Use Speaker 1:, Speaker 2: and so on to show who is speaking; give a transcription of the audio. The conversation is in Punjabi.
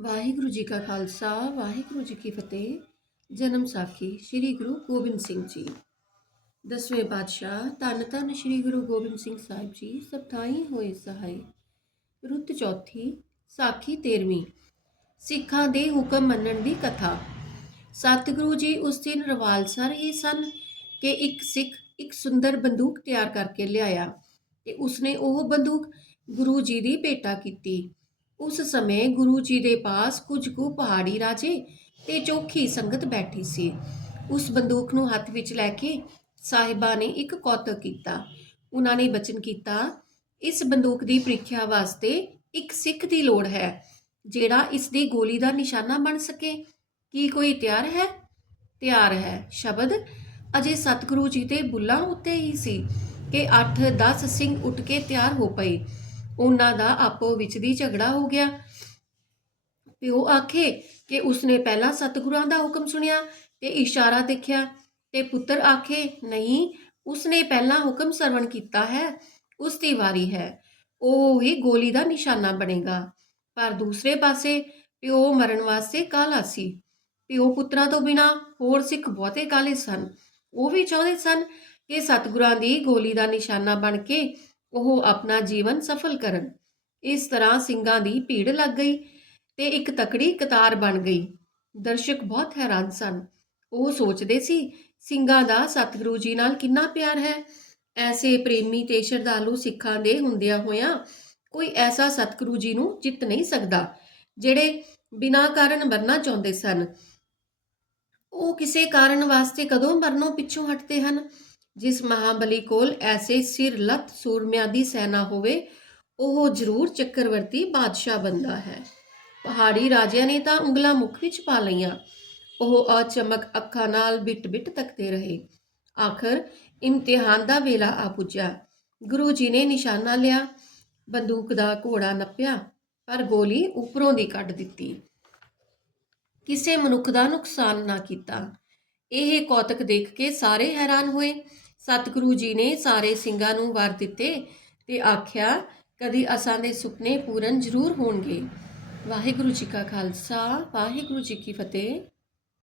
Speaker 1: ਵਾਹਿਗੁਰੂ ਜੀ ਕਾ ਖਾਲਸਾ, ਵਾਹਿਗੁਰੂ ਜੀ ਕੀ ਫਤਿਹ। ਜਨਮ ਸਾਖੀ ਸ੍ਰੀ ਗੁਰੂ ਗੋਬਿੰਦ ਸਿੰਘ ਜੀ। ਦਸਵੇਂ ਪਾਤਸ਼ਾਹ, ਧੰਨ ਧੰਨ ਸ੍ਰੀ ਗੁਰੂ ਗੋਬਿੰਦ ਸਿੰਘ ਸਾਹਿਬ ਜੀ ਸਭਥਾਈ ਹੋਏ ਸਹਾਈ। ਰੁੱਤ ਚੌਥੀ, ਸਾਖੀ 13ਵੀਂ ਸਿੱਖਾਂ ਦੇ ਹੁਕਮ ਮੰਨਣ ਦੀ ਕਥਾ। ਸਤਿਗੁਰੂ ਜੀ ਉਸ ਦਿਨ ਰਵਾਲਸਰ ਹੀ ਸਨ ਕਿ ਇੱਕ ਸਿੱਖ ਇੱਕ ਸੁੰਦਰ ਬੰਦੂਕ ਤਿਆਰ ਕਰਕੇ ਲਿਆਇਆ ਤੇ ਉਸਨੇ ਉਹ ਬੰਦੂਕ ਗੁਰੂ ਜੀ ਦੀ ਭੇਟਾ ਕੀਤੀ। ਉਸ ਸਮੇਂ ਗੁਰੂ ਜੀ ਦੇ ਪਾਸ ਕੁਝ ਕੁ ਪਹਾੜੀ ਰਾਜੇ ਤੇ ਚੋਖੀ ਸੰਗਤ ਬੈਠੀ ਸੀ। ਉਸ ਬੰਦੂਕ ਨੂੰ ਹੱਥ ਵਿੱਚ ਲੈ ਕੇ ਸਾਹਿਬਾ ਨੇ ਇੱਕ ਕੌਤਕ ਕੀਤਾ। ਉਹਨਾਂ ਨੇ ਬਚਨ ਕੀਤਾ, ਇਸ ਬੰਦੂਕ ਦੀ ਪ੍ਰੀਖਿਆ ਵਾਸਤੇ ਇੱਕ ਸਿੱਖ ਦੀ ਲੋੜ ਹੈ, ਜਿਹੜਾ ਇਸ ਦੀ ਗੋਲੀ ਦਾ ਨਿਸ਼ਾਨਾ ਬਣ ਸਕੇ। ਕੀ ਕੋਈ ਤਿਆਰ ਹੈ? ਤਿਆਰ ਹੈ, ਸ਼ਬਦ। ਅਜੇ ਸਤਿਗੁਰੂ ਜੀ ਦੇ ਬੁੱਲਾਂ ਉੱਤੇ ਹੀ ਸੀ ਕਿ 8-10 ਸਿੰਘ ਉੱਠ ਕੇ ਤਿਆਰ ਹੋ ਪਏ। ਉਹਨਾਂ ਦਾ ਆਪੋ ਵਿੱਚ ਦੀ ਝਗੜਾ ਹੋ ਗਿਆ। ਪਿਓ ਆਖੇ ਕਿ ਉਸਨੇ ਪਹਿਲਾਂ ਸਤਿਗੁਰਾਂ ਦਾ ਹੁਕਮ ਸੁਣਿਆ ਤੇ ਇਸ਼ਾਰਾ ਦੇਖਿਆ ਤੇ ਪੁੱਤਰ ਆਖੇ, ਨਹੀਂ, ਉਸਨੇ ਪਹਿਲਾਂ ਹੁਕਮ ਸਰਵਣ ਕੀਤਾ ਹੈ, ਉਸ ਦੀ ਵਾਰੀ ਹੈ। ਉਹ ਹੀ ਗੋਲੀ ਦਾ ਨਿਸ਼ਾਨਾ ਬਣੇਗਾ। ਪਰ ਦੂਸਰੇ ਪਾਸੇ ਪਿਓ ਮਰਨ ਵਾਸਤੇ ਕਾਲਾ ਸੀ। ਪਿਓ ਪੁੱਤਰਾਂ ਤੋਂ ਬਿਨਾ ਹੋਰ ਸਿੱਖ ਬਹੁਤੇ ਕਾਲੇ ਸਨ। ਉਹ ਵੀ ਚਾਹੁੰਦੇ ਸਨ ਕਿ ਸਤਿਗੁਰਾਂ ਦੀ ਗੋਲੀ ਦਾ ਨਿਸ਼ਾਨਾ ਬਣ ਕੇ ਉਹ ਆਪਣਾ ਜੀਵਨ ਸਫਲ ਕਰਨ। ਇਸ ਤਰ੍ਹਾਂ ਸਿੰਘਾਂ ਦੀ ਭੀੜ ਲੱਗ ਗਈ ਤੇ ਇੱਕ ਤਕੜੀ ਕਤਾਰ ਬਣ ਗਈ। ਦਰਸ਼ਕ ਬਹੁਤ ਹੈਰਾਨ ਸਨ। ਉਹ ਸੋਚਦੇ ਸੀ, ਸਿੰਘਾਂ ਦਾ ਸਤਿਗੁਰੂ ਜੀ ਨਾਲ ਕਿੰਨਾ ਪਿਆਰ ਹੈ। ਐਸੇ ਪ੍ਰੇਮੀ ਤੇ ਸ਼ਰਧਾਲੂ ਸਿੱਖਾਂ ਦੇ ਹੁੰਦਿਆਂ ਹੋਇਆਂ ਕੋਈ ਐਸਾ ਸਤਿਗੁਰੂ ਜੀ ਨੂੰ ਜਿੱਤ ਨਹੀਂ ਸਕਦਾ, ਜਿਹੜੇ ਬਿਨਾਂ ਕਾਰਨ ਮਰਨਾ ਚਾਹੁੰਦੇ ਸਨ। ਉਹ ਕਿਸੇ ਕਾਰਨ ਵਾਸਤੇ ਕਦੋਂ ਮਰਨੋਂ ਪਿੱਛੋਂ ਹਟਦੇ ਹਨ? ਜਿਸ ਮਹਾਬਲੀ ਕੋਲ ਐਸੇ ਸਿਰ ਲੱਤ ਸੂਰਮਿਆਂ ਦੀ ਸੈਨਾ ਹੋਵੇ, ਉਹ ਜ਼ਰੂਰ ਚੱਕਰਵਰਤੀ ਬਾਦਸ਼ਾਹ ਬੰਦਾ ਹੈ। ਪਹਾੜੀ ਰਾਜਿਆਂ ਨੇ ਤਾਂ ਉਂਗਲਾਂ ਮੁਖ ਵਿੱਚ ਪਾ ਲਈਆਂ। ਉਹ ਅਚਮਕ ਅੱਖਾਂ ਨਾਲ ਬਿਟ-ਬਿਟ ਤੱਕਦੇ ਰਹੇ। ਆਖਰ ਇਮਤਿਹਾਨ ਦਾ ਵੇਲਾ ਆ ਪੁੱਜਾ ਗੁਰੂ ਜੀ ਨੇ ਨਿਸ਼ਾਨਾ ਲਿਆ, ਬੰਦੂਕ ਦਾ ਘੋੜਾ ਨੱਪਿਆ, ਪਰ ਗੋਲੀ ਉੱਪਰੋਂ ਦੀ ਕੱਢ ਦਿੱਤੀ। ਕਿਸੇ ਮਨੁੱਖ ਦਾ ਨੁਕਸਾਨ ਨਾ ਕੀਤਾ। ਇਹ ਕੌਤਕ ਦੇਖ ਕੇ ਸਾਰੇ ਹੈਰਾਨ ਹੋਏ। ਸਤਿਗੁਰੂ ਜੀ ਨੇ ਸਾਰੇ ਸਿੰਘਾਂ ਨੂੰ ਵਰ ਦਿੱਤੇ ਤੇ ਆਖਿਆ, ਕਦੀ ਅਸਾਂ ਦੇ ਸੁਪਨੇ ਪੂਰਨ ਜ਼ਰੂਰ ਹੋਣਗੇ। ਵਾਹਿਗੁਰੂ ਜੀ ਕਾ ਖਾਲਸਾ, ਵਾਹਿਗੁਰੂ ਜੀ ਕੀ ਫਤਿਹ।